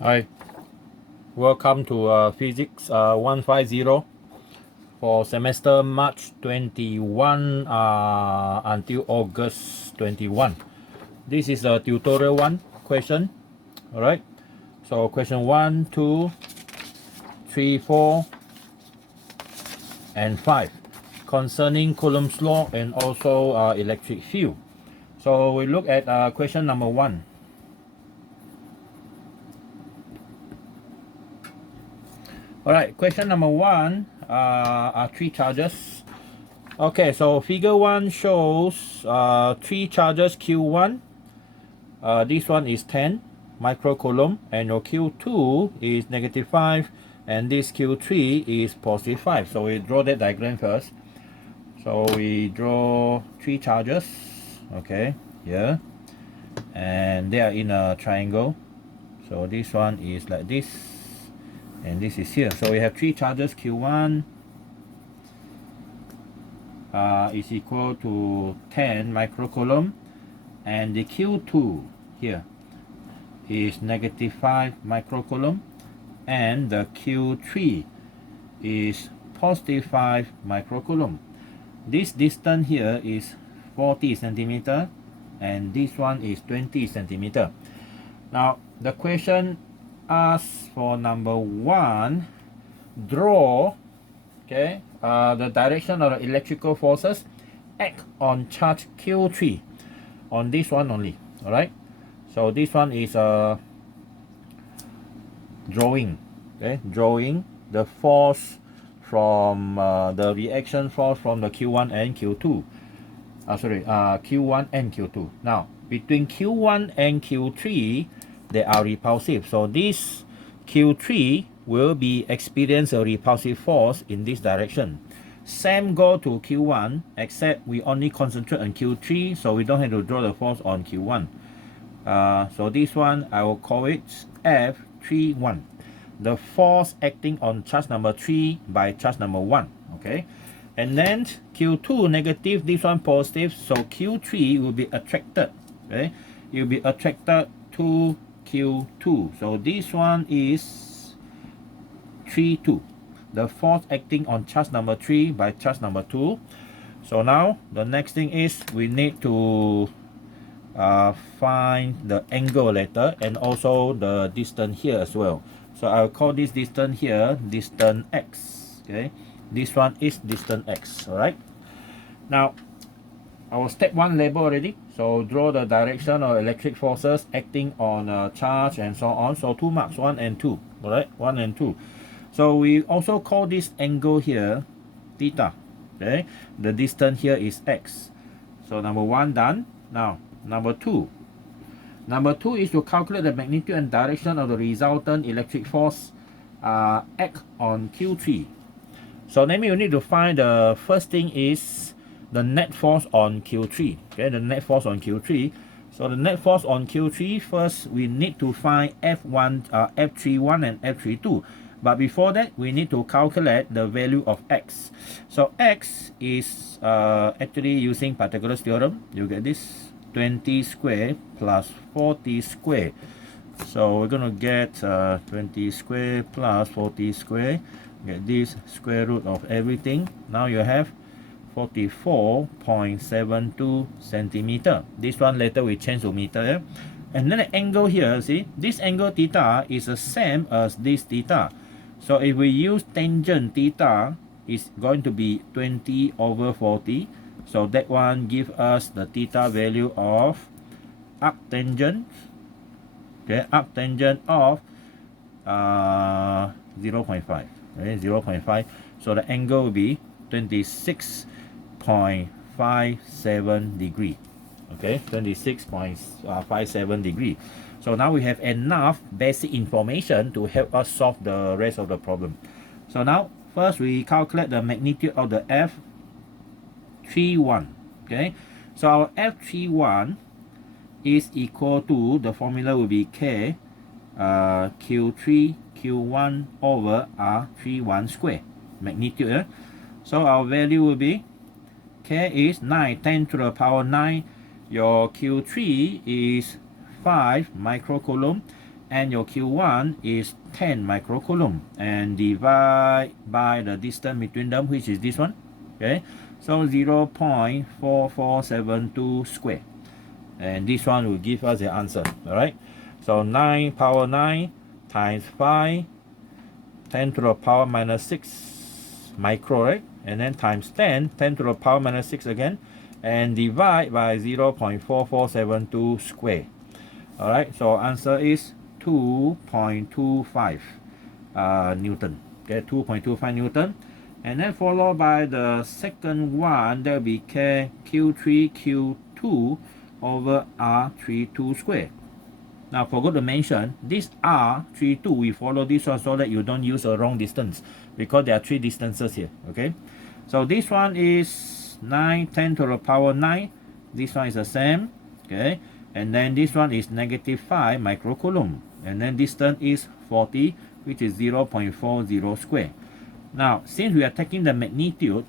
Hi, welcome to Physics 150 for semester March 21 until August 21. This is a tutorial 1 question. Alright, so question 1, 2, 3, 4, and 5 concerning Coulomb's law and also electric field. So we look at question number 1. Alright, question number 1 are 3 charges. Okay, so figure 1 shows 3 charges Q1. This one is 10 microcoulomb, and your Q2 is -5, and this Q3 is +5. So we draw that diagram first. So we draw 3 charges, okay, here, and they are in a triangle. So this one is like this, and this is here. So we have 3 charges. Q1 is equal to 10 microcoulomb, and the Q2 here is -5 microcoulomb, and the Q3 is +5 microcoulomb. This distance here is 40 centimeter, and this one is 20 centimeter. Now the question asks for number 1, draw, okay, the direction of the electrical forces act on charge Q3 on this one only. All right, so this one is drawing, okay, drawing the force from the reaction force from the Q1 and Q2. Q1 and Q2. Now between Q1 and Q3, they are repulsive. So this Q3 will be experience a repulsive force in this direction. Same go to Q1, except we only concentrate on Q3, so we don't have to draw the force on Q1. So this one I will call it F31. The force acting on charge number 3 by charge number 1. Okay, and then Q2 negative, this one positive, so Q3 will be attracted. Okay, it will be attracted to Q2. So this one is 3-2. The force acting on charge number 3 by charge number 2. So now the next thing is we need to find the angle later, and also the distance here as well. So I'll call this distance here distance x. Okay, this one is distance x. All right, now our step 1 label already. So draw the direction of electric forces acting on a charge and so on. So 2 marks, 1 and 2. All right, 1 and 2. So we also call this angle here theta. Okay, the distance here is x. So number 1 done. Now number 2. Number 2 is to calculate the magnitude and direction of the resultant electric force act on Q3. So then we need to find the first thing is the net force on Q3. Okay, the net force on Q3. So the net force on Q3, first we need to find F31 and F32. But before that, we need to calculate the value of x. So x is actually using Pythagoras theorem. You get this 20 square plus 40 square. So we're gonna get 20 square plus 40 square. Get this square root of everything. Now you have 44.72 centimeter. This one later we change to meter. And then the angle here, see, this angle theta is the same as this theta. So if we use tangent theta, it's going to be 20 over 40. So that one give us the theta value of arctangent. Okay, arctangent of 0.5. Okay, 0.5. So the angle will be 26.57 degree. Okay, 26.57 degree. So now we have enough basic information to help us solve the rest of the problem. So now first we calculate the magnitude of the F31. Okay, so our F31 is equal to, the formula will be K Q3 Q1 over R31 square magnitude. So our value will be K is 9, 10 to the power 9. Your Q3 is 5 microcoulomb, and your Q1 is 10 microcoulomb, and divide by the distance between them, which is this one. Okay, so 0.4472 square, and this one will give us the answer. All right, so 9 power 9 times 5, 10 to the power minus 6 micro, right? And then times 10, 10 to the power minus 6 again, and divide by 0.4472 square. All right, so answer is 2.25 Newton. Okay, 2.25 Newton. And then followed by the second one, that will be Q3 Q2 over R32 square. Now forgot to mention, this R32, we follow this one so that you don't use a wrong distance, because there are 3 distances here. Okay, so this one is 9, 10 to the power 9. This one is the same. Okay, and then this one is negative 5 microcoulomb, and then distance is 40, which is 0.40 square. Now since we are taking the magnitude,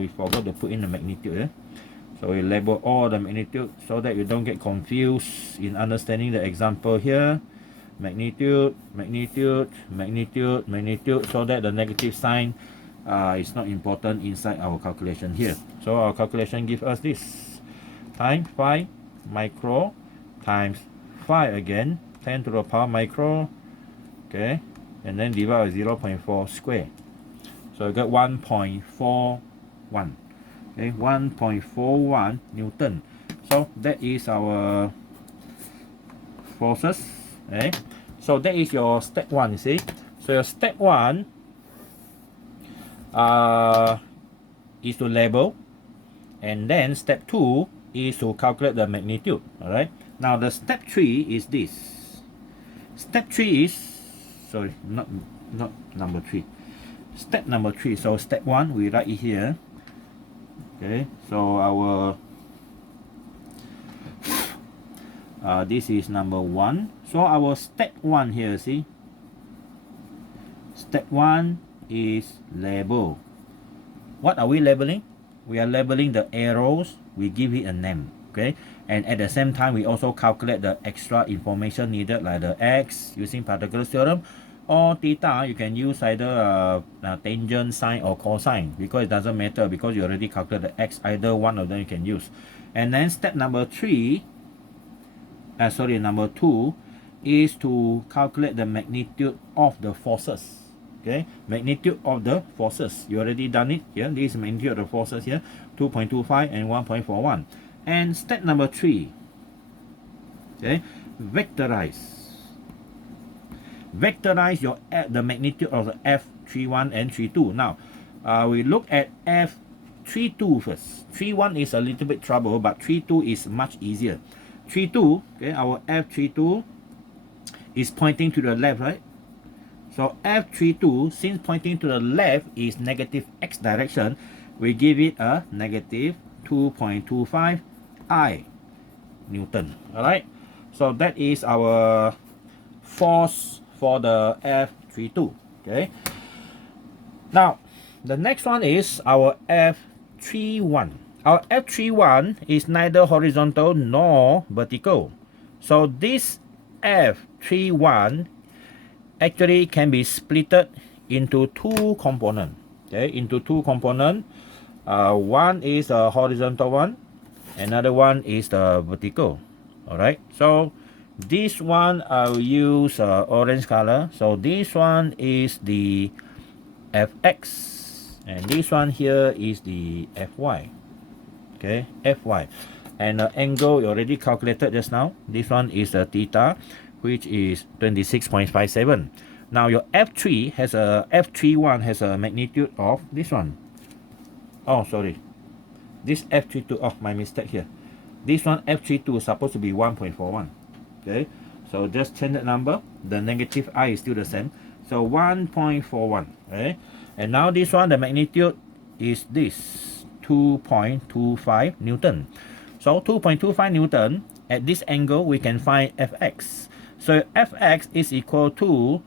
we forgot to put in the magnitude. So we label all the magnitude so that you don't get confused in understanding the example here. Magnitude, magnitude, magnitude, magnitude, so that the negative sign is not important inside our calculation here. So our calculation gives us this, times 5 micro times 5 again, 10 to the power micro. Okay, and then divide by 0.4 square. So you get 1.41. Okay, 1.41 Newton. So that is our forces. Okay, so that is your step 1. You see, so your step 1 is to label, and then step 2 is to calculate the magnitude. All right, now the step 3 is this. Step 3 is, sorry, not number 3, step number 3. So step 1, we write it here. Okay, so our this is number 1. So our step 1 here, see, step 1 is label. What are we labeling? We are labeling the arrows. We give it a name. Okay, and at the same time we also calculate the extra information needed, like the x using Pythagoras theorem, or theta. You can use either tangent, sine, or cosine, because it doesn't matter, because you already calculated the x. Either one of them you can use. And then step number 2 is to calculate the magnitude of the forces. Okay, magnitude of the forces, you already done it here. This is magnitude of the forces here, 2.25 and 1.41. And step number 3, okay, vectorize your the magnitude of the F31 and 32. Now we look at F32 first. 31 is a little bit trouble, but 32 is much easier. 32, okay, our F32 is pointing to the left, right? So F32, since pointing to the left is negative x direction, we give it a negative 2.25 I Newton. All right, so that is our force for the F32. Okay, now the next one is our F31. Our F31 is neither horizontal nor vertical. So this F31 actually can be splitted into 2 components. Okay, into 2 components. One is a horizontal one, another one is the vertical. All right, so this one I'll use orange color. So this one is the Fx, and this one here is the Fy. Okay, Fy, and the angle you already calculated just now. This one is the theta, which is 26.57. Now your F31 has a magnitude of this one. Oh, sorry, this F32. Oh, my mistake here. This one F32 is supposed to be 1.41. Okay, so just change that number. The negative I is still the same. So 1.41. Okay, and now this one, the magnitude is this 2.25 Newton. So 2.25 Newton, at this angle we can find Fx. So Fx is equal to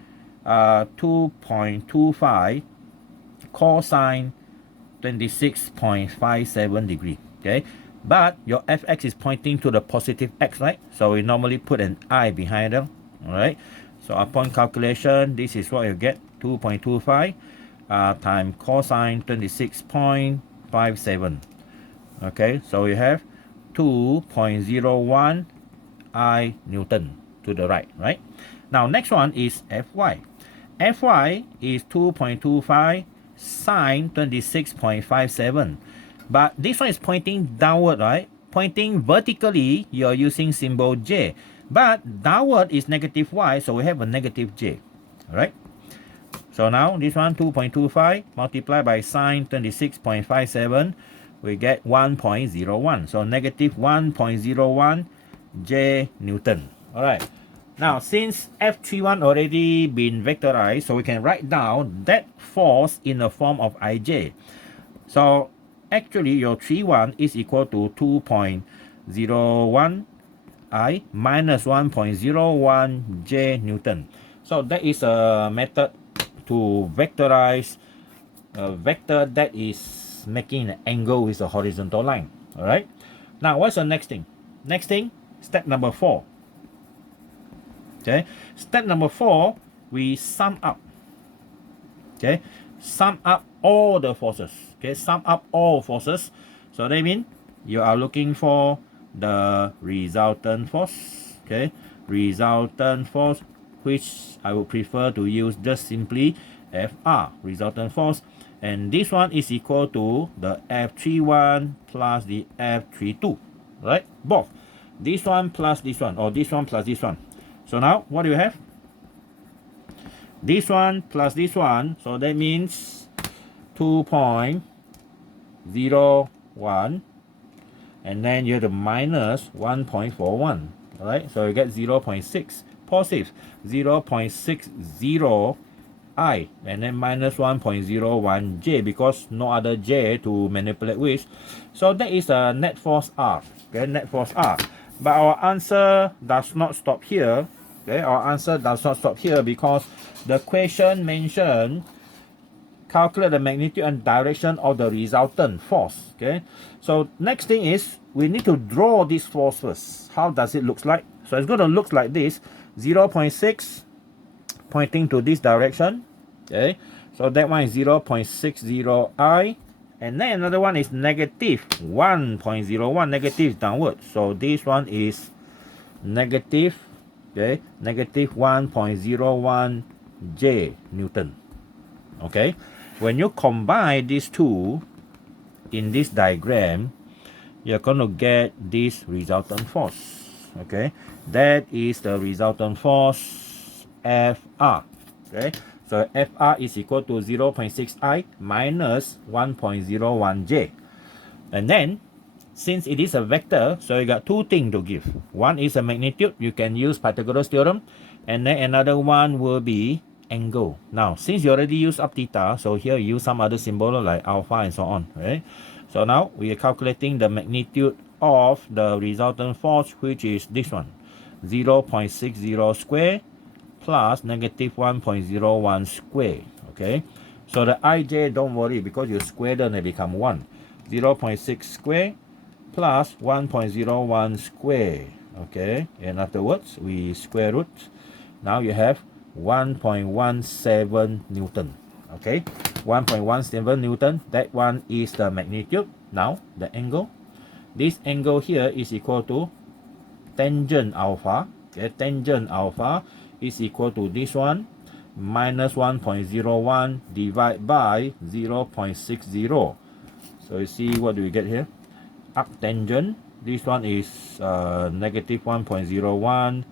2.25 cosine 26.57 degree. Okay, but your Fx is pointing to the positive x, right? So we normally put an I behind them. Alright, so upon calculation, this is what you get, 2.25 times cosine 26.57. Okay, so you have 2.01 I Newton to the right, right? Now next one is Fy. Fy is 2.25 sine 26.57. But this one is pointing downward, right? Pointing vertically, you're using symbol J. But downward is negative Y, so we have a negative J. Alright? So now this one 2.25 multiplied by sine 26.57, we get 1.01. So negative 1.01 J Newton. Alright. Now since F31 already been vectorized, so we can write down that force in the form of Ij. So actually your 31 is equal to 2.01 I minus 1.01 J Newton. So that is a method to vectorize a vector that is making an angle with a horizontal line. Alright. Now what's the next thing? Next thing, step number 4. Okay. Step number 4, we sum up. Okay. Sum up all the forces. Okay. Sum up all forces. So that means you are looking for the resultant force. Okay. Resultant force, which I would prefer to use just simply FR, resultant force. And this one is equal to the F31 plus the F32. Right? Both. This one plus this one, or this one plus this one. So now, what do you have? This one plus this one, so that means 2.01, and then you have to minus 1.41, alright? So you get 0.6, positive 0.60 I, and then minus 1.01 J, because no other J to manipulate with. So that is a net force R, okay, net force R. But our answer does not stop here. Okay, our answer does not stop here because the question mentioned calculate the magnitude and direction of the resultant force. Okay, so next thing is we need to draw this force first. How does it look like? So it's going to look like this: 0.6 pointing to this direction. Okay, so that one is 0.60 I. And then another one is negative 1.01, negative downward. So this one is negative, okay, negative 1.01 J Newton. Okay, when you combine these two in this diagram, you're going to get this resultant force. Okay, that is the resultant force FR. Okay. So FR is equal to 0.6 I minus 1.01 J. And then, since it is a vector, so you got two things to give. One is a magnitude, you can use Pythagoras theorem. And then another one will be angle. Now, since you already use up theta, so here you use some other symbol like alpha and so on. Right? So now, we are calculating the magnitude of the resultant force, which is this one. 0.60 square plus negative 1.01 square. Okay, so the Ij, don't worry, because you square them, they become 1. 0.6 square plus 1.01 square. Okay, and afterwards we square root. Now you have 1.17 Newton. Okay, 1.17 Newton, that one is the magnitude. Now the angle, this angle here is equal to tangent alpha. Okay, tangent alpha is equal to this one minus 1.01 divided by 0.60. So you see, what do we get here? Arctangent, this one is negative 1.01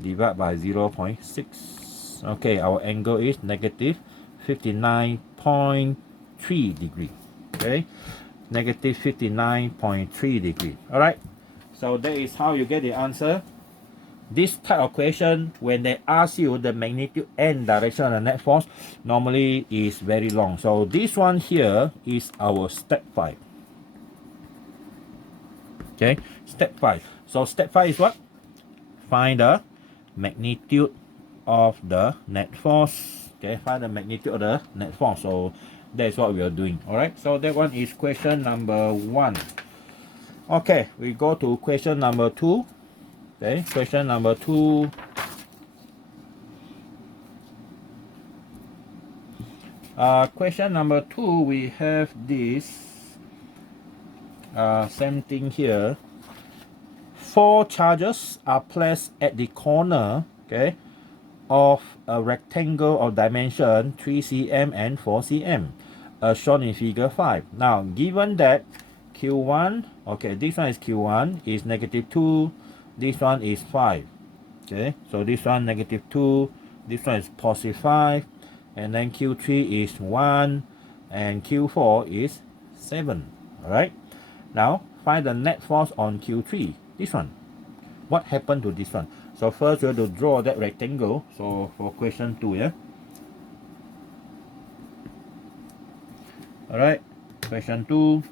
divided by 0.6. Okay, our angle is negative 59.3 degree. Okay, negative 59.3 degree. Alright, so that is how you get the answer. This type of question, when they ask you the magnitude and direction of the net force, normally is very long. So this one here is our step 5. Okay, step 5. So step 5 is what? Find the magnitude of the net force. Okay, find the magnitude of the net force. So that's what we are doing. Alright, so that one is question number 1. Okay, we go to question number 2. Okay, question number 2 Question number 2, we have this same thing here. 4 charges are placed at the corner, okay, of a rectangle of dimension 3 cm and 4 cm, as shown in figure 5. Now, given that Q1, okay, this one is Q1 is -2, this one is 5, okay, so this one -2, this one is +5, and then Q3 is 1, and Q4 is 7. All right. Now find the net force on Q3. This one. What happened to this one? So first we have to draw that rectangle. So for question 2, yeah. All right. Question 2.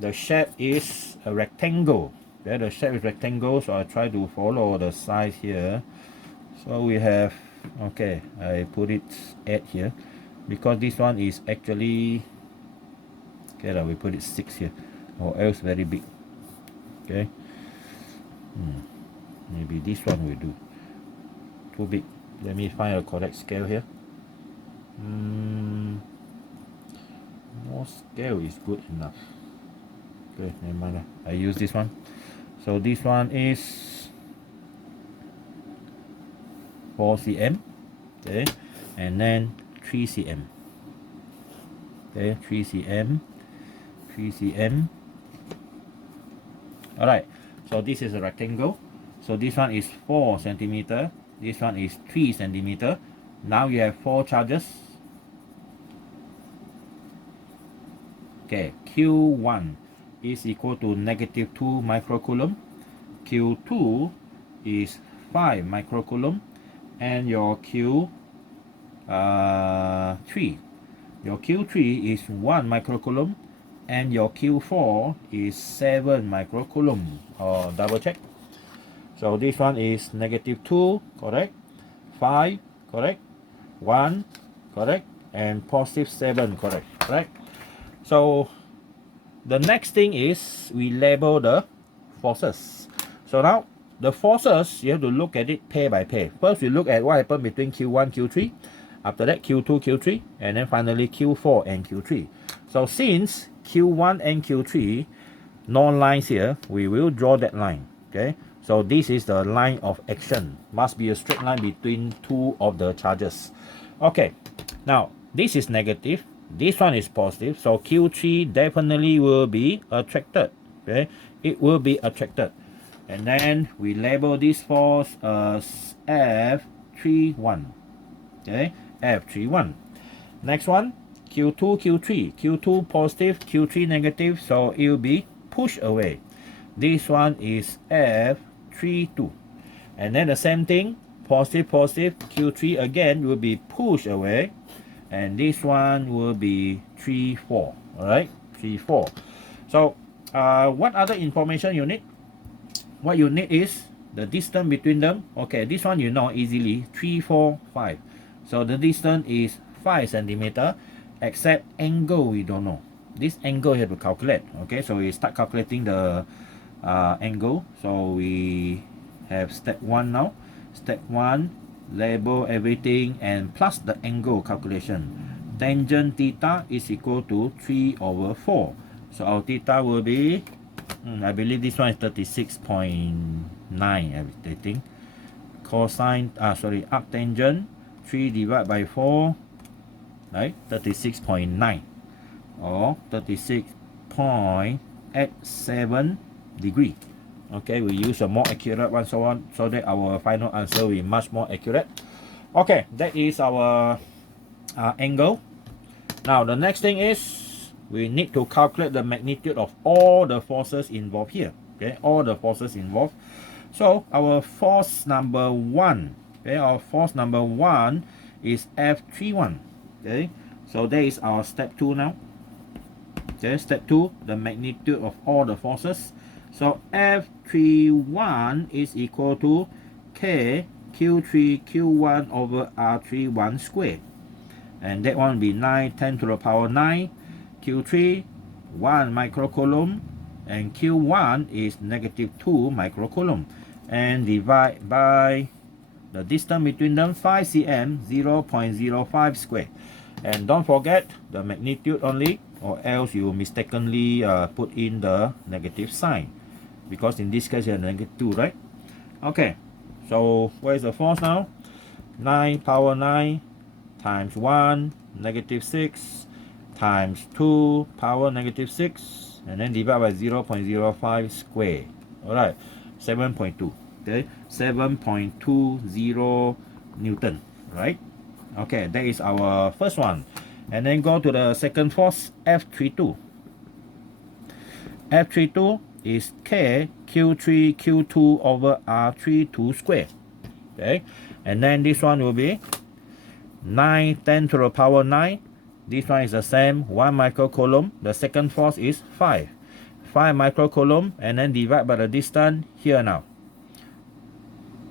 The shape is a rectangle. Okay, the shape is rectangle. So I try to follow the size here. So we have, okay, I put it 8 here because this one is actually, okay, we put it 6 here, or else very big. Okay, maybe this one will do. Too big. Let me find a correct scale here. More scale is good enough. Okay, never mind. I use this one. So this one is 4 cm. Okay, and then 3 cm. Okay, 3 cm, 3 cm. All right. So this is a rectangle. So this one is 4 centimeter. This one is 3 centimeter. Now you have 4 charges. Okay, Q1 is equal to -2 microcoulomb. Q2 is 5 microcoulomb, and your Q3 is 1 microcoulomb, and your Q4 is 7 microcoulomb. Double check. So this one is -2, correct, 5, correct, 1, correct, and +7, correct, right? So the next thing is we label the forces. So now the forces, you have to look at it pair by pair. First we look at what happened between Q1, Q3, after that Q2, Q3, and then finally Q4 and Q3. So since Q1 and Q3, no lines here, we will draw that line. Okay, so this is the line of action. Must be a straight line between 2 of the charges. Okay, now this is negative, this one is positive, so Q3 definitely will be attracted. Okay, it will be attracted, and then we label this force as F31. Okay, F31. Next one, Q2, Q3. Q2 positive, Q3 negative, so it will be pushed away. This one is F32. And then the same thing, positive, positive, Q3 again will be pushed away. And this one will be 3, 4. Alright, 3, 4. So, what other information you need? What you need is the distance between them. Okay, this one you know easily, 3, 4, 5. So the distance is 5 centimeter, except angle we don't know. This angle you have to calculate. Okay, so we start calculating the angle. So we have step 1 now. Step 1, label everything and plus the angle calculation. Tangent theta is equal to 3/4. So our theta will be, I believe this one is 36.9, I think. Cosine, arctangent, 3 divided by 4, right? 36.9 or 36.87 degree. Okay, we use a more accurate one, so that our final answer will be much more accurate. Okay, that is our angle. Now the next thing is we need to calculate the magnitude of all the forces involved here. Okay, all the forces involved. So our force number 1, okay, our force number 1 is F31. Okay, so that is our step 2 now. Okay, step 2, the magnitude of all the forces. So F31 is equal to K Q3 Q1 over R31 squared. And that one will be 9 10 to the power 9. Q3, 1 microcoulomb. And Q1 is -2 microcoulomb. And divide by the distance between them, 5 cm, 0.05 squared. And don't forget the magnitude only, or else you mistakenly put in the negative sign, because in this case you have -2, right? Okay, so where is the force now? 9 power 9 times 1 -6 times 2 power -6, and then divide by 0.05 square. Alright, 7.2. Okay, 7.20 Newton, right? Okay, that is our first one. And then go to the second force, F32. F32 is K Q3 Q2 over R32 square. Okay, and then this one will be 9 10 to the power 9. This one is the same, 1 microcoulomb. The second force is 5 microcoulomb, and then divide by the distance here now.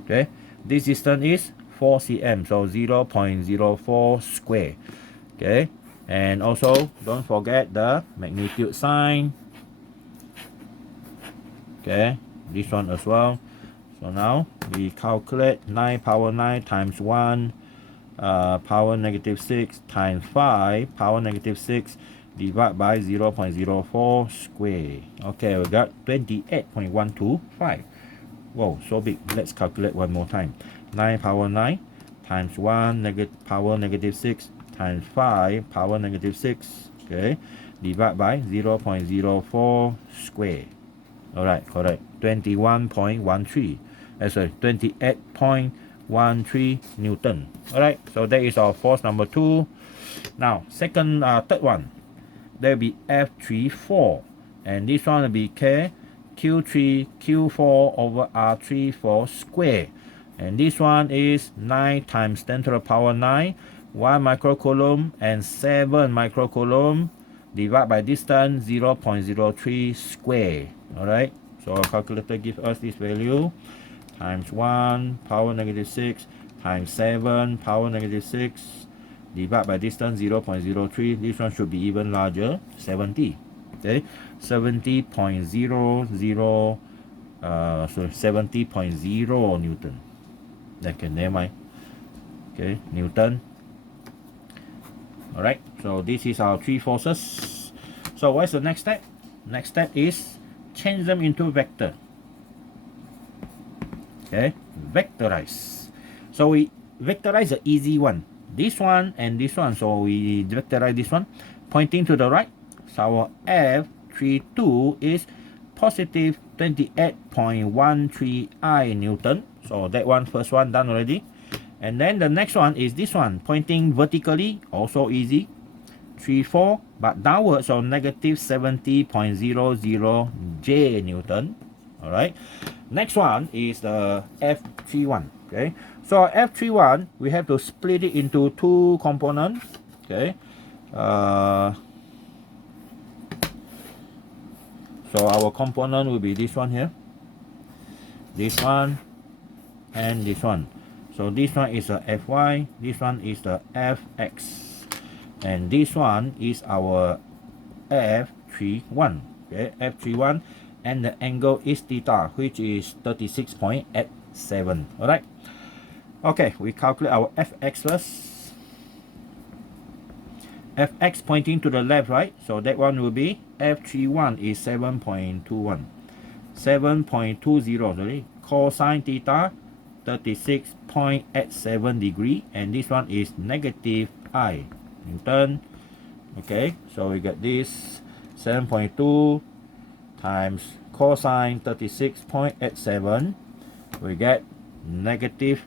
Okay, this distance is 4 cm, so 0.04 square. Okay, and also don't forget the magnitude sign. Okay, this one as well. So now we calculate 9 power 9 times 1 power -6 times 5 power -6 divided by 0.04 square. Okay, we got 28.125. Whoa, so big. Let's calculate one more time. 9 power 9 times 1 power -6 times 5 power -6. Okay, divided by 0.04 square. Alright, correct. 21.13. Sorry, 28.13 Newton. Alright, so that is our force number 2. Now, third one, there will be F34, and this one will be K Q3 Q4 over R34 square, and this one is 9 times 10 to the power 9, 1 microcoulomb and 7 microcoulomb divided by distance 0.03 square. Alright, so our calculator gives us this value, times 1 power -6 times 7 power -6 divided by distance 0.03. This one should be even larger, 70. Okay, 70.00 so 70.0 Newton. Okay, never mind. Okay, Newton. Alright, so this is our 3 forces. So what's the next step? Next step is change them into vector. Okay, vectorize. So we vectorize the easy one, this one and this one. So we vectorize this one pointing to the right. So our F32 is positive 28.13 I Newton. So that one, first one done already. And then the next one is this one, pointing vertically, also easy, 34, but downwards, so negative 70.00 J Newton. Alright, next one is the F31. Okay, so F31, we have to split it into 2 components. Okay, so our component will be this one here, this one, and this one. So this one is the Fy, this one is the Fx, and this one is our F31. Okay, F31, and the angle is theta, which is 36.87. Alright. Okay, we calculate our Fx first. Fx pointing to the left, right? So that one will be F31 is 7.21. 7.20, sorry, cosine theta 36.87 degree, and this one is negative I Newton. Okay, so we get this 7.2 times cosine 36.87, we get negative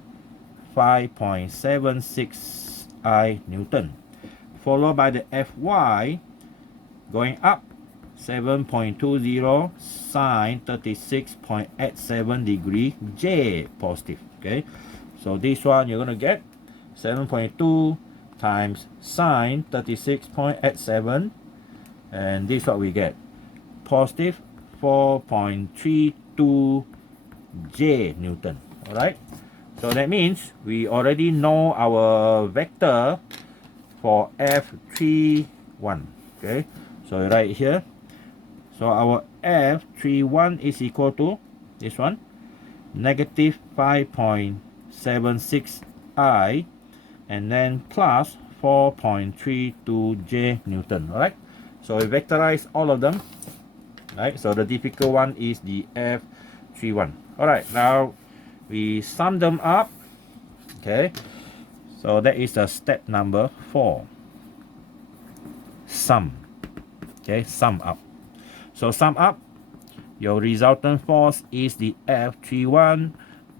5.76 I Newton, followed by the Fy going up 7.20 sine 36.87 degree J positive. Okay, so this one you're gonna get 7.2 times sine 36.87, and this what we get, positive 4.32 J Newton. Alright, so that means we already know our vector for F31. Okay, so right here, so our F31 is equal to this one, negative 5.76 I, and then plus 4.32 J Newton. Alright, so we vectorize all of them. Right, so the difficult one is the F31. Alright, now we sum them up. Okay, so that is step number 4. Sum. Okay, sum up. So sum up, your resultant force is the F31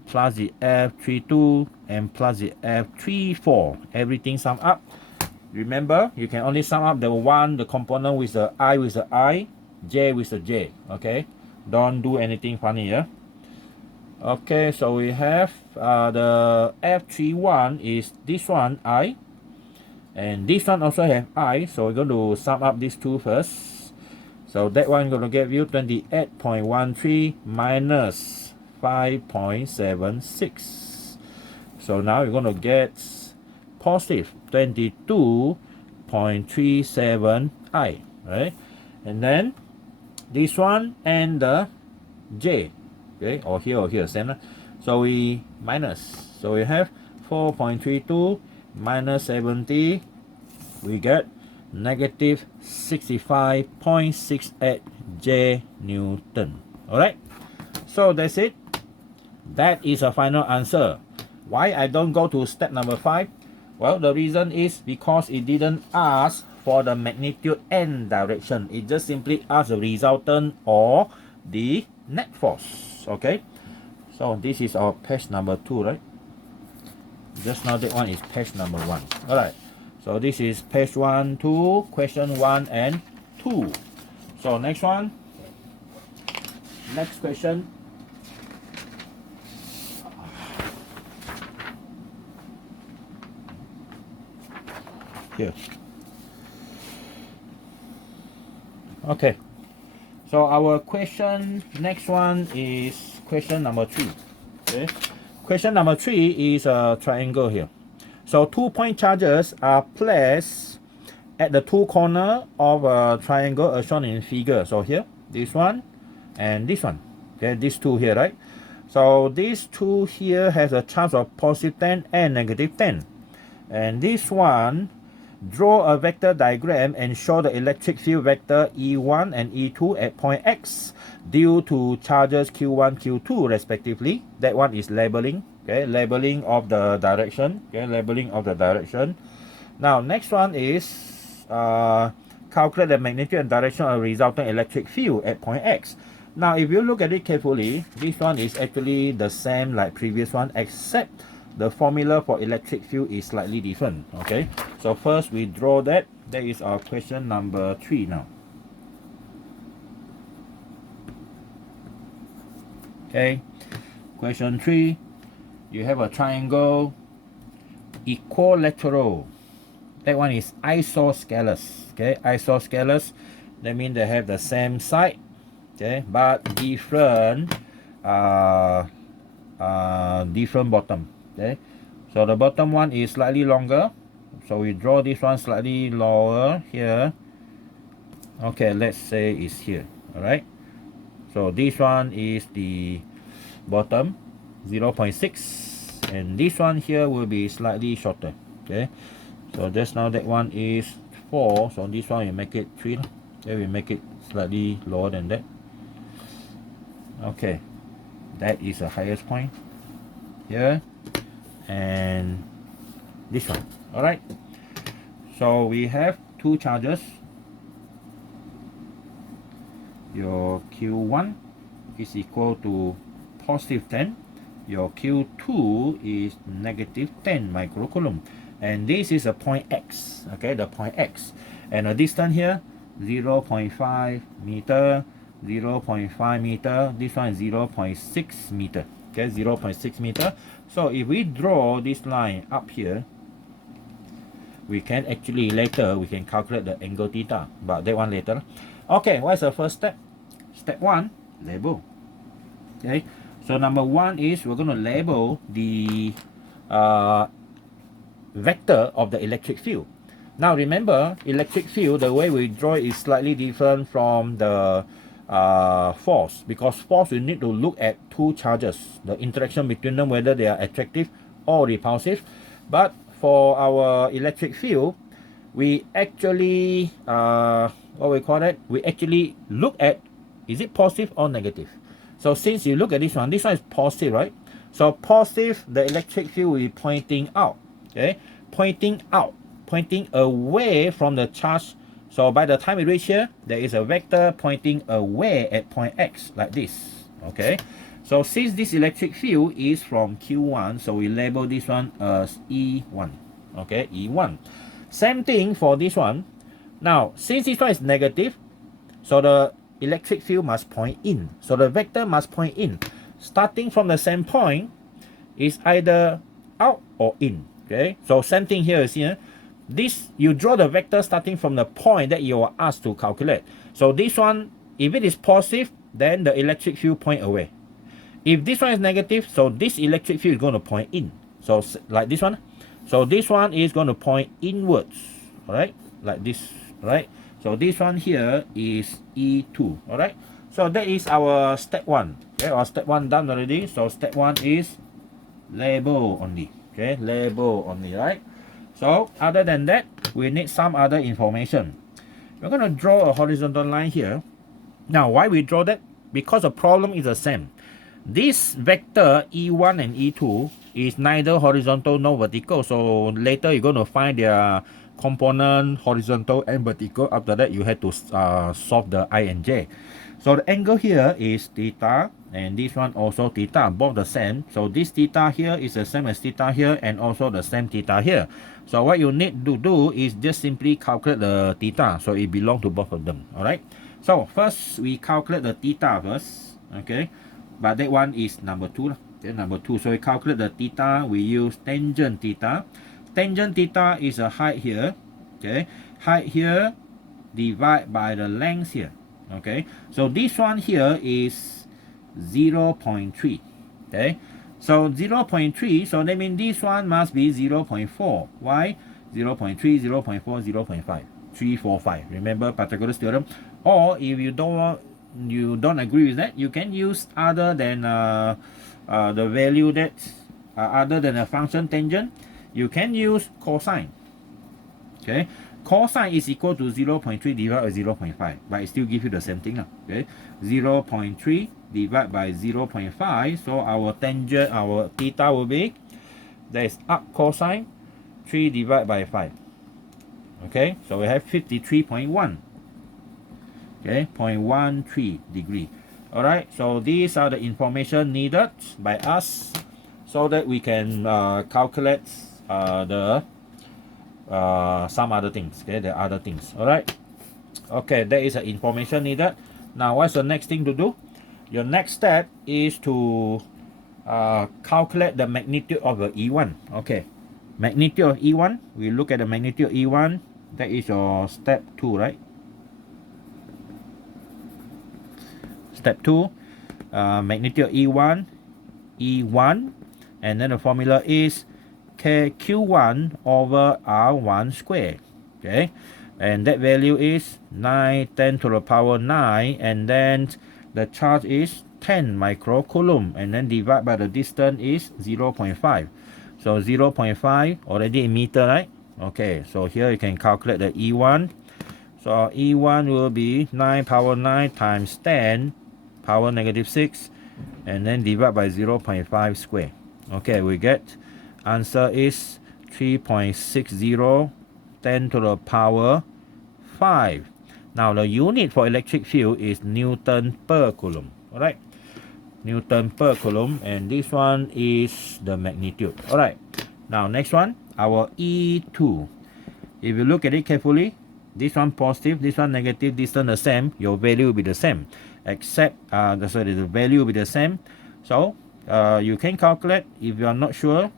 plus the F32 and plus the F34. Everything sum up. Remember, you can only sum up the component with the I, J with the J. Okay, don't do anything funny here. Okay, so we have the F31 is this one I, and this one also have I. So we're going to sum up these two first. So that one going to give you 28.13 minus 5.76. So now you're going to get positive 22.37 I, right? And then this one and the J, okay, or here, same. So we minus. So we have 4.32 minus 70. We get negative 65.68 J Newton. Alright, so that's it. That is a final answer. Why I don't go to step number 5? Well, the reason is because it didn't ask for the magnitude and direction. It just simply asks the resultant or the net force. Okay, so this is our page number 2, right? Just now that one is page number 1. Alright, so this is page 1, 2, question 1 and 2. So next one, next question. Here. Okay, so our question, next one is question number 3. Okay, question number 3 is a triangle here. So 2-point charges are placed at the 2 corners of a triangle as shown in figure. So here, this one and this one. Okay, these two here, right? So these two here has a charge of positive 10 and negative 10. And this one, draw a vector diagram and show the electric field vector E1 and E2 at point X due to charges Q1, Q2 respectively. That one is labeling. Okay, labeling of the direction. Okay, labeling of the direction. Now next one is calculate the magnitude and direction of resultant electric field at point X. Now if you look at it carefully, this one is actually the same like previous one, except the formula for electric field is slightly different. Okay, so first we draw that. That is our question number 3 now. Okay, question 3, you have a triangle equilateral. That one is isosceles. Okay, isosceles, that means they have the same side, okay, but different different bottom. Okay, so the bottom one is slightly longer, so we draw this one slightly lower here. Okay, let's say it's here. All right, so this one is the bottom 0.6, and this one here will be slightly shorter. Okay, so just now that one is 4, so this one we make it 3. Okay, we make it slightly lower than that. Okay, that is the highest point here, and this one. All right, so we have 2 charges. Your Q1 is equal to positive 10, your Q2 is negative 10 microcoulomb, and this is a point X. Okay, the point X, and the distance here 0.5 meter, 0.5 meter, this one is 0.6 meter. Okay, 0.6 meter. So if we draw this line up here, we can actually later we can calculate the angle theta, but that one later. Okay, what's the first step? Step 1, label. Okay, so number 1 is we're going to label the vector of the electric field. Now remember, electric field, the way we draw it is slightly different from the force, because force we need to look at 2 charges, the interaction between them, whether they are attractive or repulsive. But for our electric field, we actually what we call it? We actually look at, is it positive or negative? So since you look at this one is positive, right? So positive, the electric field will be pointing out, okay? Pointing out, pointing away from the charge. So by the time we reach here, there is a vector pointing away at point X, like this, okay? So since this electric field is from Q1, so we label this one as E1, okay? E1. Same thing for this one. Now, since this one is negative, so the electric field must point in. So the vector must point in. Starting from the same point is either out or in, okay? So same thing here is here. This, you draw the vector starting from the point that you are asked to calculate. So this one, if it is positive, then the electric field point away. If this one is negative, so this electric field is going to point in. So like this one. So this one is going to point inwards, all right? Like this, right? So this one here is E2, all right? So that is our step 1. Okay, our step 1 done already. So step 1 is label only, okay? Label only, right? So other than that, we need some other information. We're going to draw a horizontal line here. Now, why we draw that? Because the problem is the same. This vector E1 and E2 is neither horizontal nor vertical. So later you're going to find their component horizontal and vertical. After that, you have to solve the I and J. So the angle here is theta, and this one also theta, both the same. So this theta here is the same as theta here, and also the same theta here. So what you need to do is just simply calculate the theta. So it belongs to both of them, all right? So first, we calculate the theta first, okay? But that one is number 2. Okay, number 2. So we calculate the theta. We use tangent theta. Tangent theta is a height here. Okay, height here divide by the length here. Okay, so this one here is 0.3. Okay, so 0.3. So that means this one must be 0.4. Why? 0.3, 0.4, 0.5, 3, 4, 5. Remember Pythagoras theorem. Or if you don't agree with that, you can use other than the value that other than a function tangent, you can use cosine. Okay, cosine is equal to 0.3 divided by 0.5, but it still gives you the same thing. Okay, 0.3 divided by 0.5. So our tangent, our theta will be, that is up cosine 3 divided by 5. Okay, so we have 53.1. Okay, 0.13 degree. All right, so these are the information needed by us so that we can calculate some other things. Okay, the other things. All right, okay, that is the information needed. Now what's the next thing to do? Your next step is to calculate the magnitude of the E1. Okay, magnitude of E1, we look at the magnitude of E1. That is your step 2, right? Step 2, magnitude of E1, and then the formula is Q1 over R1 squared. Okay, and that value is 9 10 to the power 9, and then the charge is 10 microcoulomb, and then divide by the distance is 0.5. So 0.5 already in meter, right? Okay, so here you can calculate the E1. So E1 will be 9 power 9 times 10 power negative 6, and then divide by 0.5 square. Okay, we get answer is 3.60 10 to the power 5. Now the unit for electric field is Newton per Coulomb. All right, Newton per Coulomb, and this one is the magnitude. All right, now next one, our E2. If you look at it carefully, this one positive, this one negative, this one the same, your value will be the same, except the value will be the same. So you can calculate if you are not sure.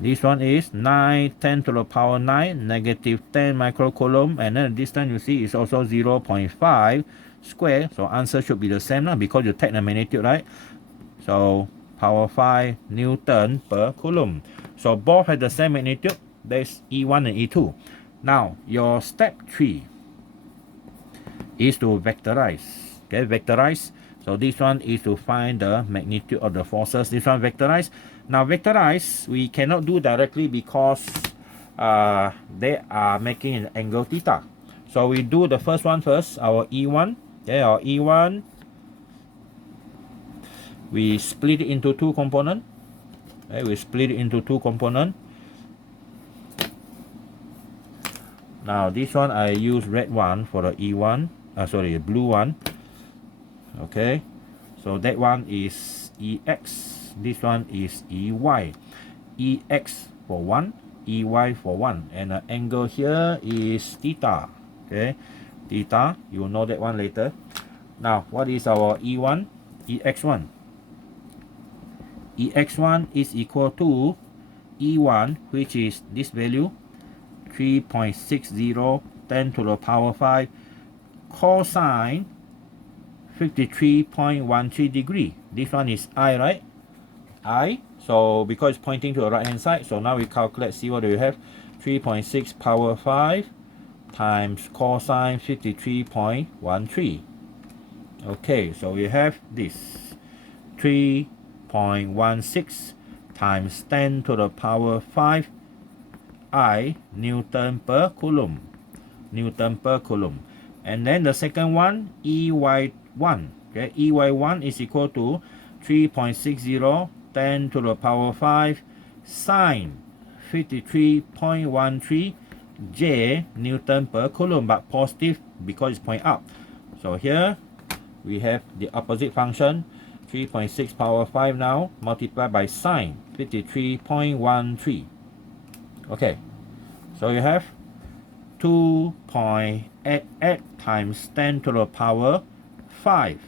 This one is 9 10 to the power 9 negative 10 microcoulomb, and then the distance you see is also 0.5 square. So answer should be the same now because you take the magnitude, right? So power 5 Newton per Coulomb. So both have the same magnitude. That's E1 and E2. Now your step 3 is to vectorize. Okay, vectorize. So this one is to find the magnitude of the forces. This one vectorize. Now vectorize, we cannot do directly because they are making an angle theta. So we do the first one first, our E1. Okay, our E1, we split it into two components. Okay, we split it into two components. Now this one I use red one for the E1, sorry, blue one. Okay, so that one is EX, this one is EY. EX for 1, EY for 1, and the angle here is theta. Okay, theta, you will know that one later. Now what is our E1? EX1. EX1 is equal to E1, which is this value, 3.60 10 to the power 5 cosine 53.13 degree. This one is I, right? I. So because it's pointing to the right hand side, so now we calculate, see what do we have? 3.6 power 5 times cosine 53.13. Okay, so we have this 3.16 times 10 to the power 5 I Newton per Coulomb. Newton per Coulomb. And then the second one, EY1. Okay, EY1 is equal to 3.60 10 to the power 5 sine 53.13 J Newton per Coulomb, but positive because it's point up. So here we have the opposite function, 3.6 power 5 now multiplied by sine 53.13. Okay, so you have 2.88 times 10 to the power 5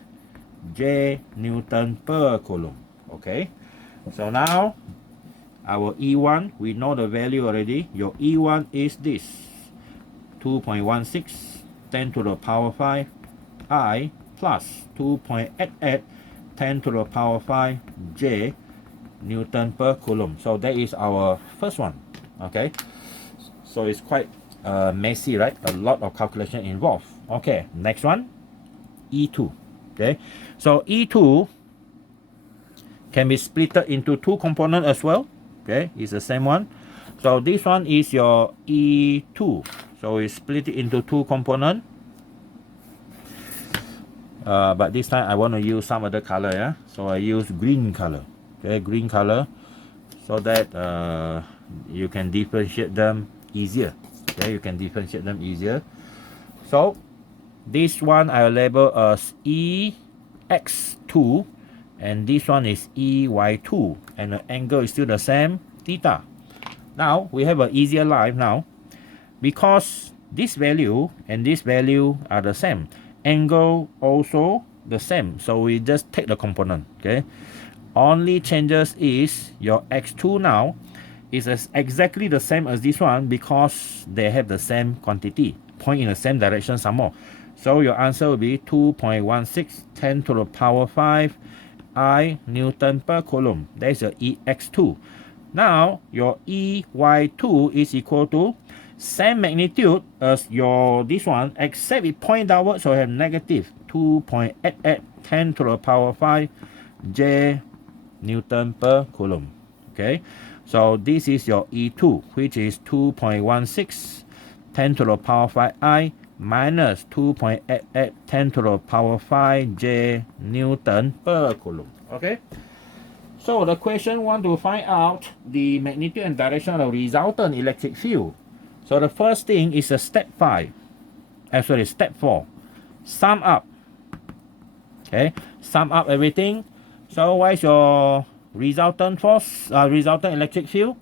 J Newton per Coulomb. Okay, so now our E1, we know the value already. Your E1 is this, 2.16 10 to the power 5 I plus 2.88 10 to the power 5 J Newton per Coulomb. So that is our first one. Okay, so it's quite messy, right? A lot of calculation involved. Okay, next one, E2. Okay, so E2 can be split into two components as well. Okay, it's the same one. So this one is your E2. So we split it into two components. But this time I want to use some other color. Yeah, so I use green color. Okay, green color, so that you can differentiate them easier. Okay, you can differentiate them easier. So this one I'll label as EX2, and this one is EY2, and the angle is still the same, theta. Now we have an easier life now, because this value and this value are the same, angle also the same, so we just take the component. Okay, only changes is your X2 now is exactly the same as this one because they have the same quantity, point in the same direction some more. So your answer will be 2.16 10 to the power 5 I Newton per Coulomb. That is your EX2. Now your EY2 is equal to same magnitude as your this one, except it point downwards, so have negative 2.88 10 to the power 5 J Newton per Coulomb. Okay, so this is your E2, which is 2.16 10 to the power 5 I minus 2.88 10 to the power 5 J Newton per Coulomb. Okay, so the question want to find out the magnitude and direction of the resultant electric field. So the first thing is a step 4. Sum up. Okay, sum up everything. So what is your resultant force, resultant electric field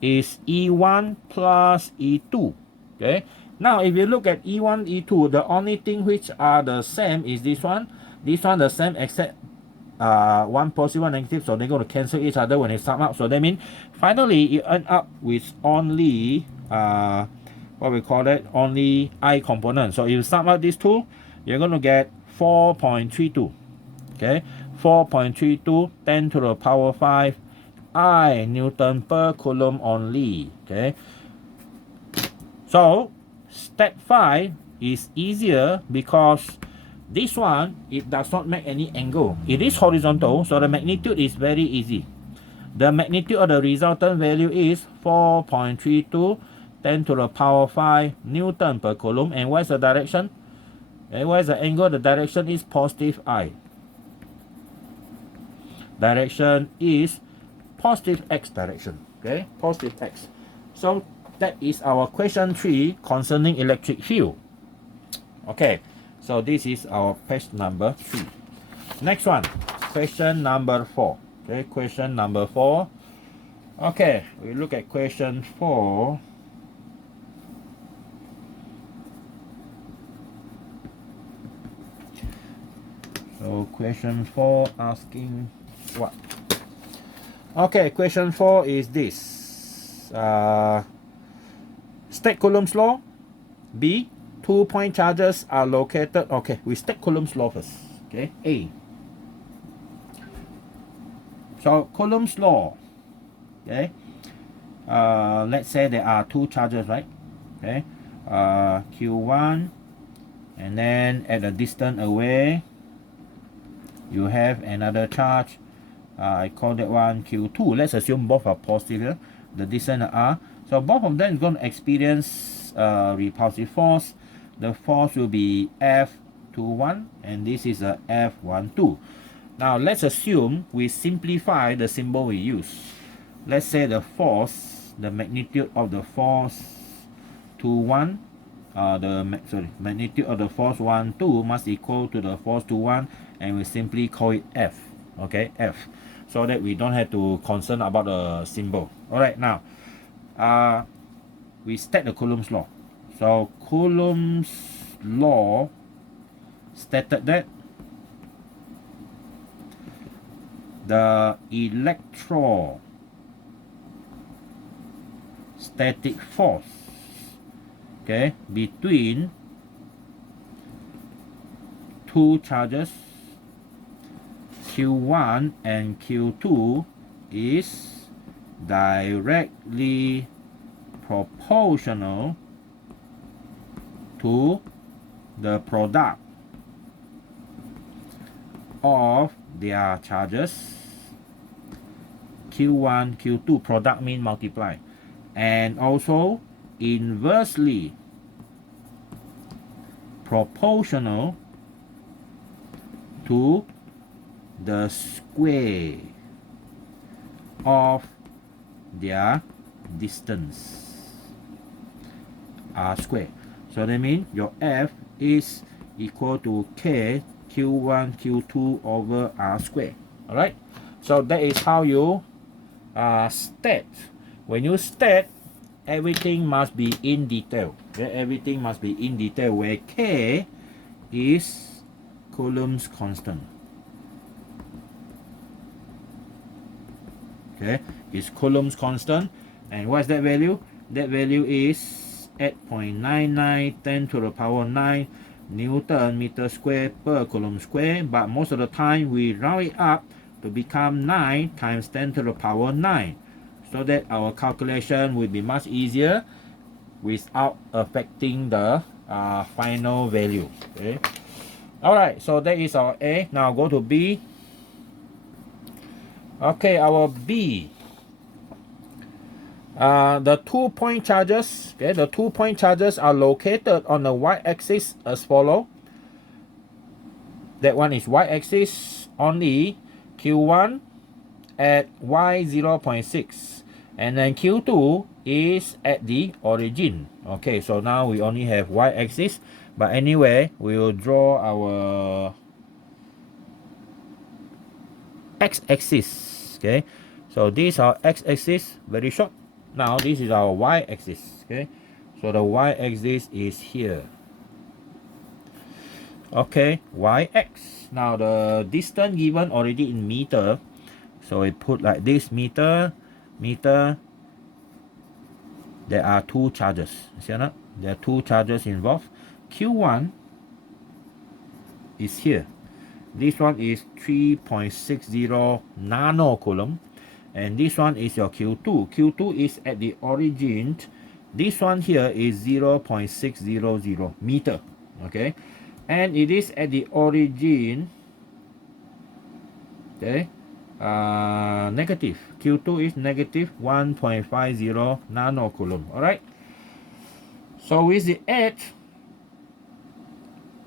is E1 plus E2. Okay, now if you look at E1, E2, the only thing which are the same is this one the same, except one positive, one negative, so they're going to cancel each other when they sum up. So that means finally you end up with only what we call it, only I component. So if you sum up these two, you're going to get 4.32. Okay, 4.32 10 to the power 5 I Newton per Coulomb only. Okay, so step 5 is easier because this one, it does not make any angle. It is horizontal, so the magnitude is very easy. The magnitude of the resultant value is 4.32 10 to the power 5 Newton per Coulomb. And what's the direction? And what is the angle? The direction is positive I. Direction is positive X direction. Okay, positive X. So that is our question 3 concerning electric field. Okay, so this is our page number 3. Next one, question number 4. Okay, question number 4. Okay, we look at question 4. So question 4 asking what? Okay, question 4 is this. State Coulomb's law. B, 2-point charges are located. Okay, we state Coulomb's law first. Okay, A. So Coulomb's law. Okay. Let's say there are 2 charges, right? Okay. Q1, and then at a distance away, you have another charge. I call that one Q2. Let's assume both are positive. The distance R. So both of them is going to experience repulsive force. The force will be F21, and this is a F12. Now let's assume we simplify the symbol we use. Let's say the force, the magnitude of the force 21, magnitude of the force 12 must equal to the force 21, and we simply call it F. Okay, F, so that we don't have to concern about the symbol. All right, now we state the Coulomb's law. So Coulomb's law stated that the electrostatic force, okay, between 2 charges Q1 and Q2 is directly proportional to the product of their charges Q1, Q2, product mean multiply, and also inversely proportional to the square of their distance, R square. So that means your F is equal to K Q1 Q2 over R square. Alright, so that is how you state. When you state, everything must be in detail. Okay? Everything must be in detail, where K is Coulomb's constant. Okay, is Coulomb's constant, and what's that value? That value is 8.99 10 to the power 9 Newton meter square per Coulomb square, but most of the time we round it up to become 9 times 10 to the power 9, so that our calculation will be much easier without affecting the final value. Okay. Alright, so that is our A. Now go to B. Okay, our B. The 2-point charges. Okay, the 2-point charges are located on the y-axis as follow. That one is y-axis only. Q1 at y0.6, and then Q2 is at the origin. Okay, so now we only have y-axis, but anyway, we will draw our x-axis. Okay, so these are x-axis, very short. Now this is our y-axis. Okay, so the y-axis is here. Okay, yx. Now the distance given already in meter, so we put like this: meter. There are 2 charges. See or not? There are 2 charges involved. Q1 is here. This one is 3.60 nano coulomb, and this one is your Q2. Q2 is at the origin. This one here is 0.600 meter. Okay, and it is at the origin. Okay, negative. Q2 is negative 1.50 nanocoulomb. Alright. So with the aid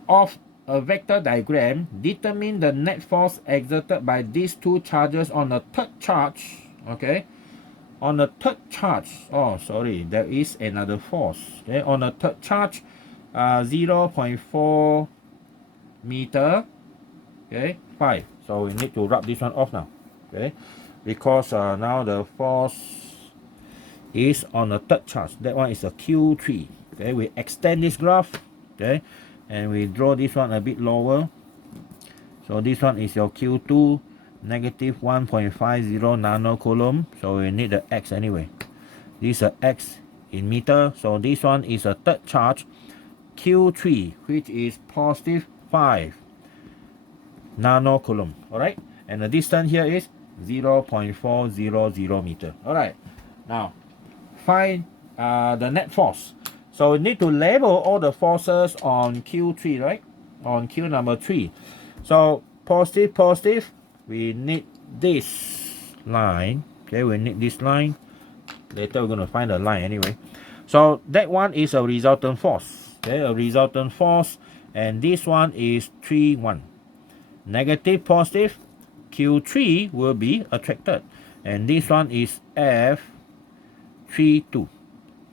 of a vector diagram, determine the net force exerted by these two charges on the third charge. Okay. On the third charge, oh sorry, there is another force. Okay, on the third charge, 0.4 meter. Okay, 5. So we need to rub this one off now. Okay, because now the force is on the third charge. That one is a Q3. Okay, we extend this graph. Okay, and we draw this one a bit lower. So this one is your Q2, negative 1.50 nanocoulomb. So we need the X anyway. This is a X in meter. So this one is a third charge, Q3, which is positive 5 nanocoulomb. Alright, and the distance here is 0.400 meter. Alright, now find the net force. So we need to label all the forces on Q3, right? On Q number 3. So positive, positive, we need this line. Okay, we need this line. Later we're going to find the line anyway. So that one is a resultant force. Okay, a resultant force. And this one is 3, 1. Negative, positive, Q3 will be attracted. And this one is F32.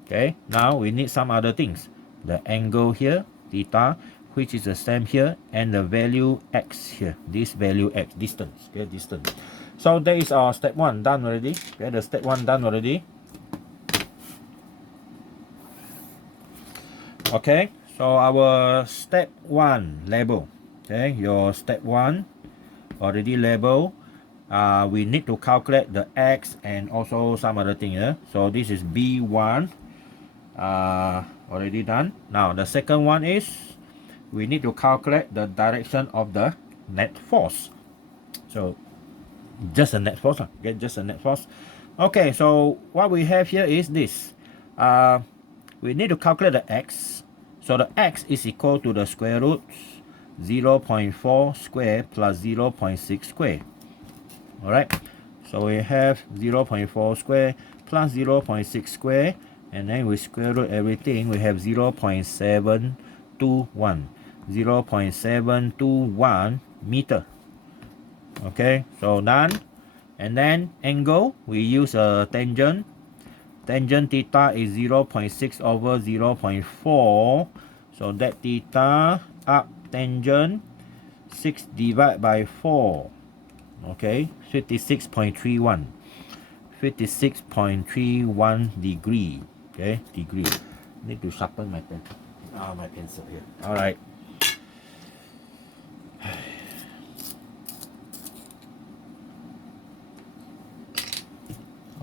Okay, now we need some other things. The angle here, theta, which is the same here, and the value x here. This value x, distance. Okay, distance. So that is our step 1 done already. Okay, the step 1 done already. Okay, so our step 1 label. Okay, your step 1 already label. We need to calculate the x and also some other thing here. So this is B1. Already done. Now the second one is we need to calculate the direction of the net force. So just a net force. Get just a net force. Okay, so what we have here is this. We need to calculate the x. So the x is equal to the square root 0.4 square plus 0.6 square. Alright, so we have 0.4 square plus 0.6 square, and then we square root everything. We have 0.721 0.721 meter. Okay, so done. And then angle, we use a tangent. Tangent theta is 0.6 over 0.4. So that theta up tangent 6 divided by 4. Okay, 56.31. 56.31 degree. Okay, degree. Need to sharpen my pen. My pencil here. Alright.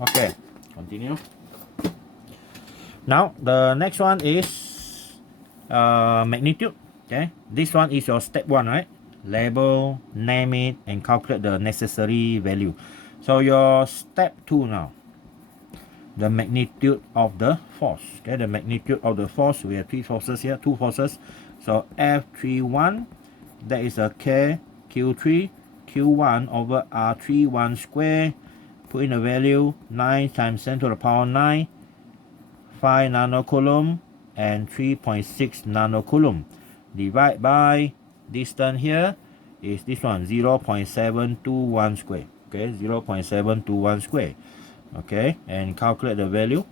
Okay, continue. Now the next one is magnitude. Okay, this one is your step 1, right? Label, name it, and calculate the necessary value. So your step 2 now, the magnitude of the force. Okay, the magnitude of the force. We have 3 forces here, 2 forces. So F31, that is a K Q3 Q1 over R31 square. Put in the value 9 times 10 to the power 9, 5 nanocoulomb and 3.6 nanocoulomb. Divide by distance here is this one, 0.721 square. Okay, 0.721 square. Okay, and calculate the value.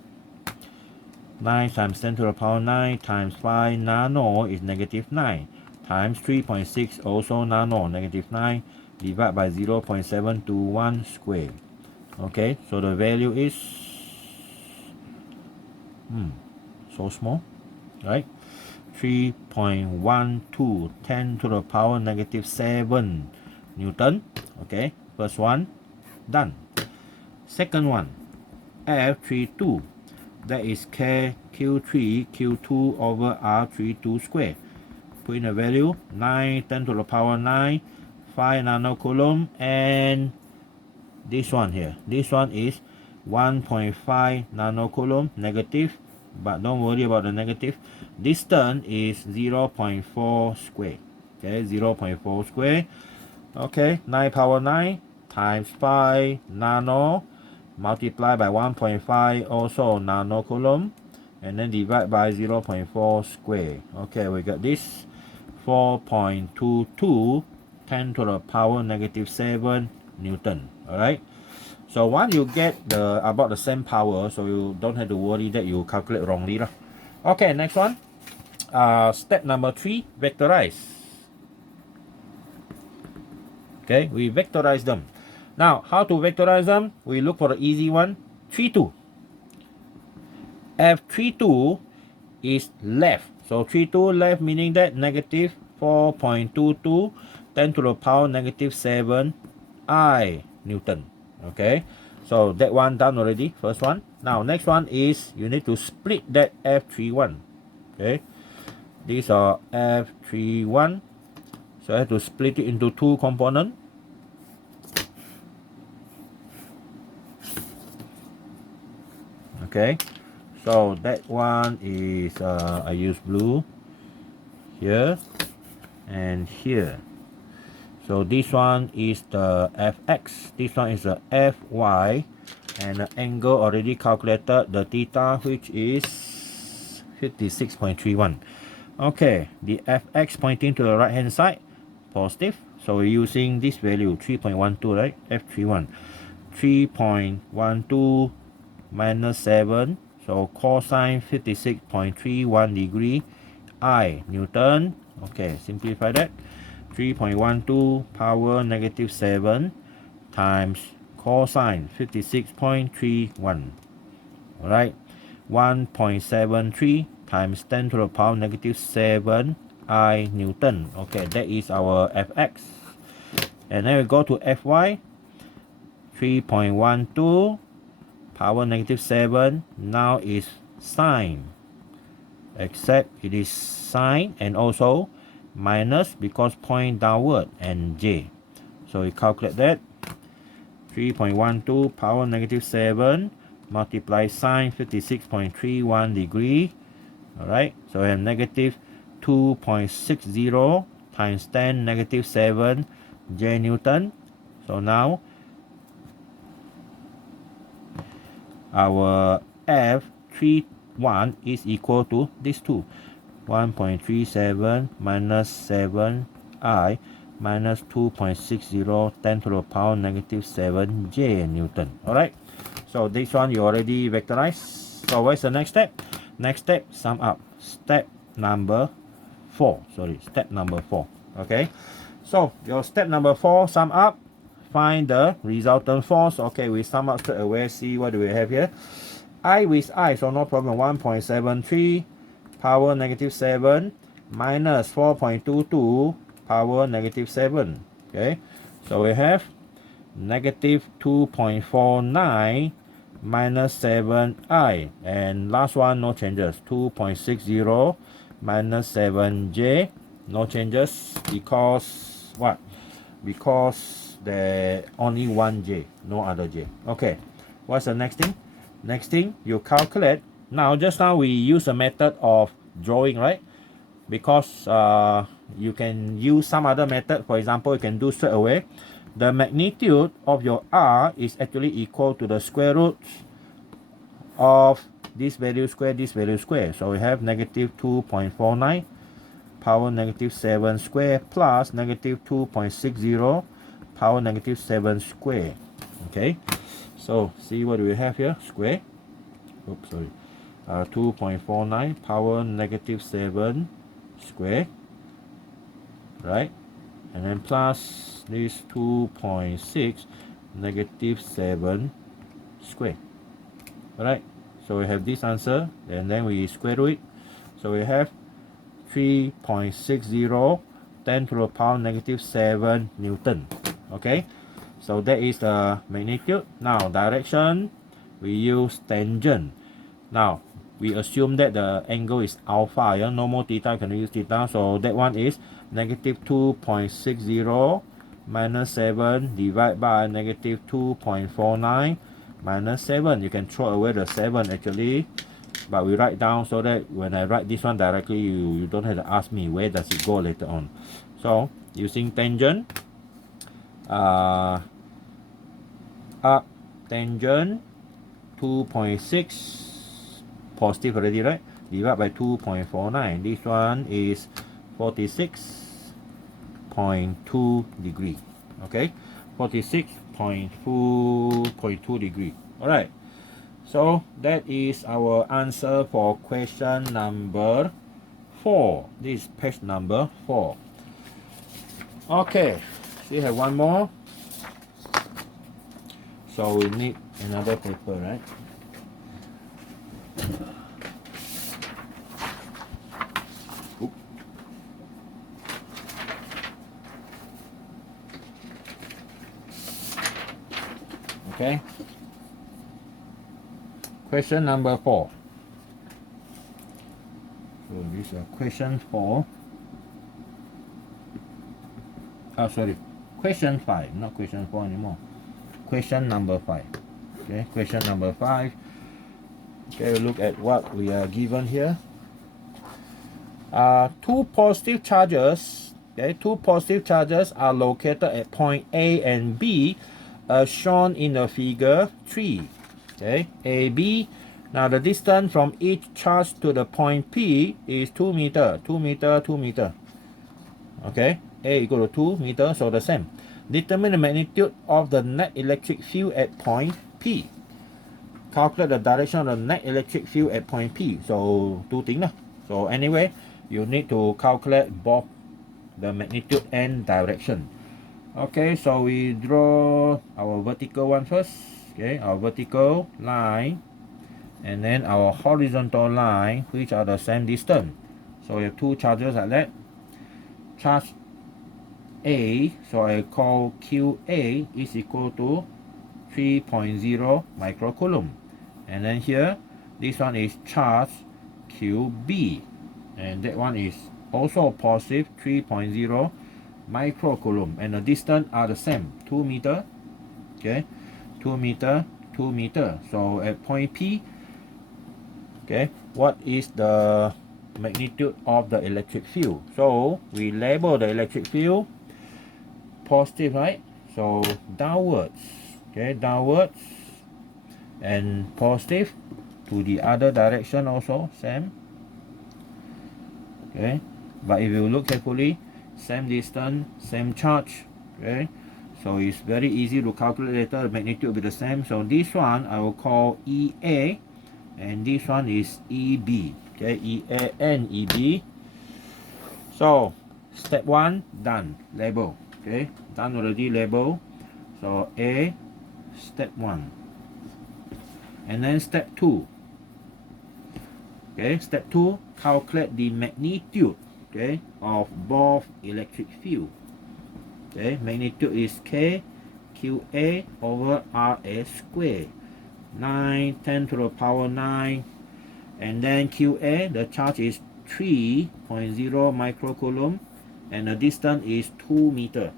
9 times 10 to the power 9 times 5 nano is negative 9 times 3.6 also nano, negative 9, divide by 0.721 square. Okay, so the value is so small, right? 3.12 10 to the power negative 7 Newton. Okay, first one done. Second one, F32, that is K Q3 Q2 over R32 square. Put in the value 9 10 to the power 9, 5 nanocoulomb, and this one here, this one is 1.5 nanocoulomb negative, but don't worry about the negative. Distance is 0.4 square. Okay, 0.4 square. Okay, 9 power 9 times 5 nano multiply by 1.5 also nanocoulomb, and then divide by 0.4 square. Okay, we got this 4.22 10 to the power negative 7 Newton. Alright, so once you get about the same power, so you don't have to worry that you calculate wrongly lah. Okay, next one. Step number 3, vectorize. Okay, we vectorize them. Now, how to vectorize them? We look for the easy one, 32. F32 is left. So 32 left meaning that negative 4.22 10 to the power negative 7 I Newton. Okay, so that one done already, first one. Now next one is you need to split that F31. Okay, these are F31, so I have to split it into two components. Okay, so that one is I use blue here and here. So this one is the Fx, this one is the Fy, and the angle already calculated, the theta, which is 56.31. Okay, the Fx pointing to the right hand side, positive. So we're using this value, 3.12, right? F31. 3.12 minus 7. So cosine 56.31 degree I Newton. Okay, simplify that. 3.12 power negative 7 times cosine 56.31. Alright, 1.73 times 10 to the power negative 7 I Newton. Okay, that is our Fx. And then we go to Fy. 3.12 power negative 7 now is sine, except it is sine and also minus because point downward and j. So we calculate that. 3.12 power negative 7 multiply sine 56.31 degree. Alright, so we have negative 2.60 times 10 negative 7 j Newton. So now our F31 is equal to these two. 1.37 minus 7I minus 2.60 10 to the power negative 7 J Newton. Alright, so this one you already vectorized. So what's the next step? Next step, sum up. Step number 4. Okay, so your step number 4, sum up. Find the resultant force. Okay, we sum up straight away. See what do we have here. I with I, so no problem. 1.73 power negative 7 minus 4.22 power negative 7. Okay, so we have negative 2.49 minus 7i, and last one no changes. 2.60 minus 7j, no changes because what? Because there only one j, no other j. Okay, what's the next thing? Next thing, you calculate. Now just now we use a method of drawing, right? Because you can use some other method. For example, you can do straight away. The magnitude of your r is actually equal to the square root of this value square, this value square. So we have negative 2.49 power negative 7 square plus negative 2.60 power negative 7 square. Okay, so see what do we have here? Square. Oops, sorry. 2.49 power negative 7 square, right? And then plus this 2.6 negative 7 square. Alright, so we have this answer, and then we square root it. So we have 3.60 10 to the power negative 7 Newton. Okay, so that is the magnitude. Now direction, we use tangent. Now we assume that the angle is alpha, yeah? No more theta, you can use theta. So that one is negative 2.60 minus 7 divided by negative 2.49 minus 7. You can throw away the 7 actually, but we write down so that when I write this one directly, you don't have to ask me where does it go later on. So using tangent, up tangent 2.6 positive already, right? Divide by 2.49. This one is 46.2 degree. Okay, 46.2 degree. All right. So that is our answer for question number 4. This is page number 4. Okay, we have one more. So we need another paper, right? Oop. Okay. Question number 4. So this is question 4. Oh, sorry. Question 5, not question 4 anymore. Question number 5. Okay, question number 5. Okay, look at what we are given here. Two positive charges. Okay, two positive charges are located at point A and B, as shown in the figure 3. Okay, A, B. Now the distance from each charge to the point P is 2 meter, 2 meter, 2 meter. Okay, A equal to 2 meter, so the same. Determine the magnitude of the net electric field at point P. Calculate the direction of the net electric field at point P. So two things. So anyway, you need to calculate both the magnitude and direction. Okay, so we draw our vertical one first. Okay, our vertical line, and then our horizontal line, which are the same distance. So we have two charges like that. Charge A, so I call QA is equal to 3.0 microcoulomb. And then here, this one is charge QB, and that one is also positive 3.0 microcoulomb, and the distance are the same, 2 meter. Okay, 2 meter, 2 meter. So at point P, okay, what is the magnitude of the electric field? So we label the electric field positive, right? So downwards. Okay, downwards, and positive to the other direction also, same. Okay, but if you look carefully, same distance, same charge. Okay, so it's very easy to calculate later. The magnitude will be the same. So this one I will call EA, and this one is EB. Okay, EA and EB. So step 1 done, label. Okay, done already, label. So A, step 1, and then step 2. Okay, step 2, calculate the magnitude, okay, of both electric field. Okay, magnitude is K QA over RA squared, 9 10 to the power 9, and then QA, the charge is 3.0 microcoulomb, and the distance is 2 meter.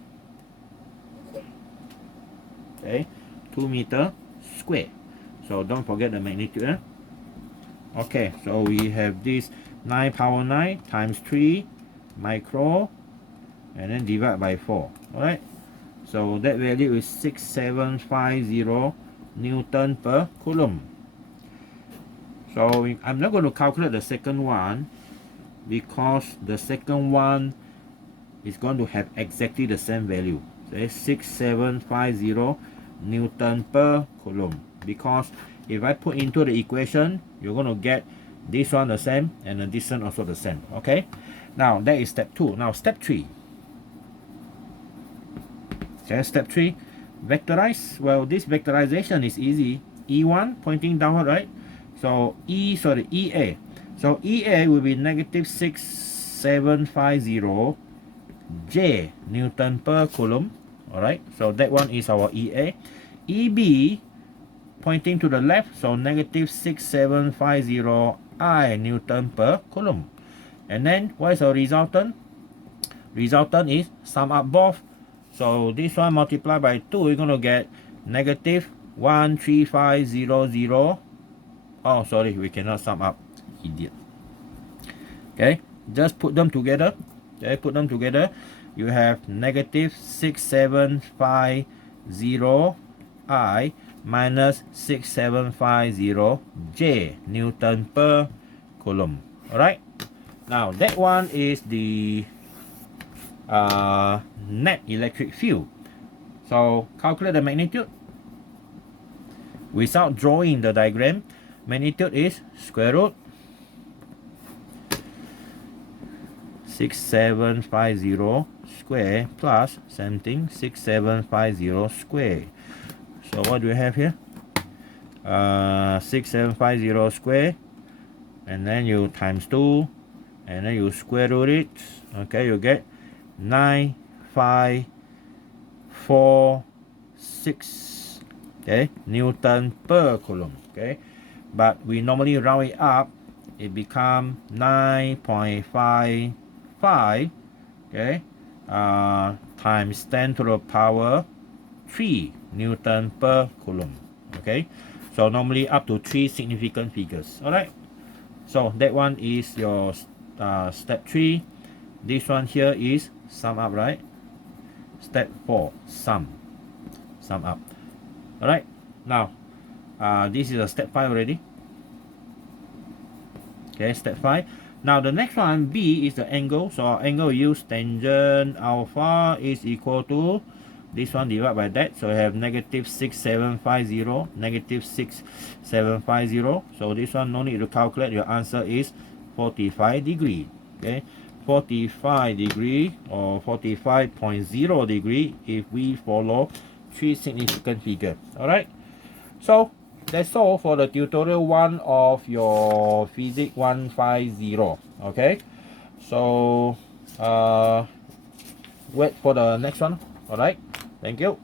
Okay, 2 meter square. So don't forget the magnitude. Okay, so we have this 9 power 9 times 3 micro, and then divide by 4. Alright, so that value is 6750 Newton per Coulomb. So I'm not going to calculate the second one, because the second one is going to have exactly the same value. So it's 6750 Newton per Coulomb. Because if I put into the equation, you're going to get this one the same and the distance also the same. Okay, now that is step 2. Now step 3. Okay, step 3, vectorize. Well, this vectorization is easy. E1 pointing downward, right? So EA. So EA will be negative 6750 J Newton per Coulomb. Alright, so that one is our EA. EB pointing to the left, so negative 6750 I Newton per Coulomb. And then what is our resultant? Resultant is sum up both. So this one multiplied by 2, we're going to get negative 13500. Oh, sorry, we cannot sum up. Idiot. Okay, just put them together. Okay, put them together. You have negative 6750 I minus 6750 J Newton per Coulomb. Alright, now that one is the net electric field. So calculate the magnitude without drawing the diagram. Magnitude is square root 6750 square plus something 6750 square. So what do we have here? 6750 square, and then you times 2, and then you square root it. Okay, you get 9546, okay, Newton per Coulomb. Okay, but we normally round it up, it become 9.55, okay, times 10 to the power 3 Newton per Coulomb. Okay, so normally up to 3 significant figures. All right, so that one is your step 3. This one here is sum up, right? Step 4, sum up. All right, now this is a step 5 already. Okay, step 5. Now the next one, B, is the angle. So our angle use tangent alpha is equal to this one divided by that. So we have negative 6750, negative 6750. So this one no need to calculate. Your answer is 45 degree. Okay, 45 degree or 45.0 degree if we follow 3 significant figures. Alright, so that's all for the tutorial 1 of your Physics 150. Okay, so wait for the next one. Alright, thank you.